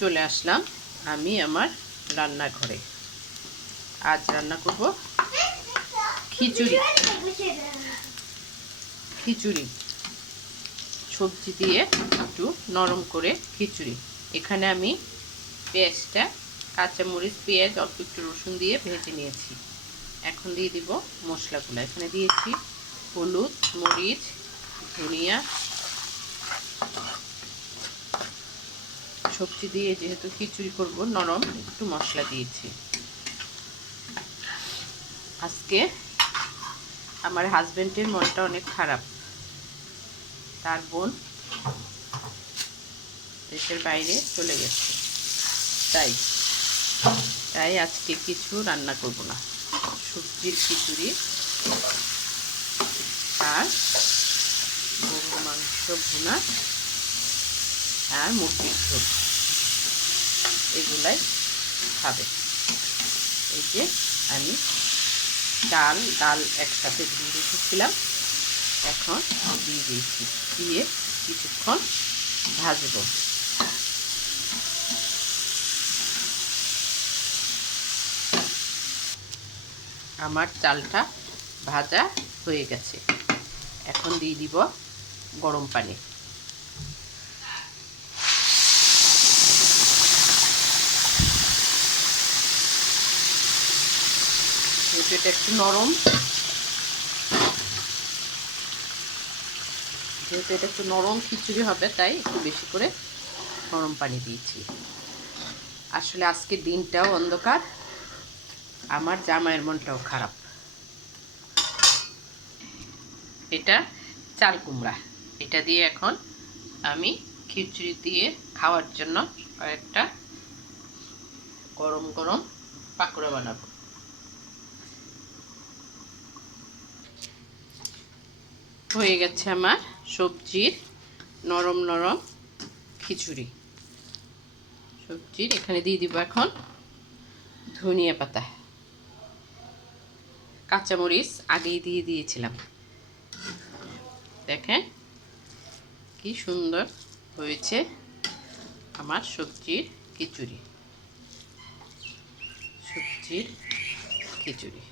চলে আসলাম আমি আমার রান্নাঘরে। আজ রান্না করব খিচুড়ি। খিচুড়ি সবজি দিয়ে একটু নরম করে খিচুড়ি। এখানে আমি পেঁয়াজটা, কাঁচামরিচ, পেঁয়াজ, অল্প একটু রসুন দিয়ে ভেজে নিয়েছি। এখন দিয়ে দিব মশলাগুলো। এখানে দিয়েছি হলুদ, মরিচ, ধনিয়া। সবজি দিয়ে যেহেতু খিচুড়ি করব নরম, একটু মশলা দিয়েছি। আজকে আমার হাজবেন্ডের মনটা অনেক খারাপ। তার বোন দেশের বাইরে চলে গেছে, তাই আজকে কিছু রান্না করব না। সবজির খিচুড়ি আর গরুর মাংস ভুনা আর মুরগির ঝোল, এগুলাই খাবে। এই যে আমি ডাল একসাথে ধুয়ে রেখেছিলাম, এখন দিয়ে দিয়েছি। দিয়ে কিছুক্ষণ ভাজবো। আমার চালটা ভাজা হয়ে গেছে। এখন দিয়ে দিব গরম পানি। এটা একটু নরম, যেহেতু এটা একটু নরম খিচুড়ি হবে, তাই একটু বেশি করে গরম পানি দিয়েছি। আসলে আজকে দিনটাও অন্ধকার, আমার জামাইয়ের মনটাও খারাপ। এটা চাল কুমড়া, এটা দিয়ে এখন আমি খিচুড়ি দিয়ে খাওয়ার জন্য কয়েকটা গরম গরম পাকোড়া বানাবো। হয়ে গেছে আমার সবজির নরম নরম খিচুড়ি। সবজির এখানে দিয়ে দিব এখন ধনিয়া পাতা, কাঁচামরিচ আগেই দিয়ে দিয়েছিলাম। দেখেন কি সুন্দর হয়েছে আমার সবজির খিচুড়ি। সবজির খিচুড়ি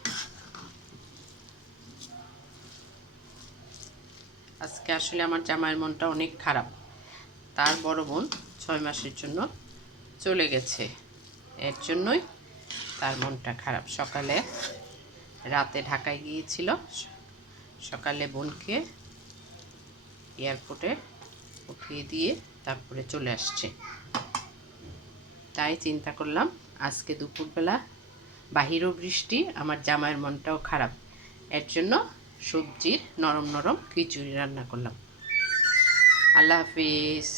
আজকে আসলে আমার জামাইয়ের মনটা অনেক খারাপ। তার বড় বোন 6 মাসের জন্য চলে গেছে, এর জন্যই তার মনটা খারাপ। রাতে ঢাকায় গিয়েছিল, সকালে বোনকে এয়ারপোর্টে উঠিয়ে দিয়ে তারপরে চলে আসছে। তাই চিন্তা করলাম আজকে দুপুরবেলা বাহিরেও বৃষ্টি, আমার জামাইয়ের মনটাও খারাপ, এর জন্য সবজির নরম নরম খিচুড়ি রান্না করলাম। আল্লাহ হাফিজ।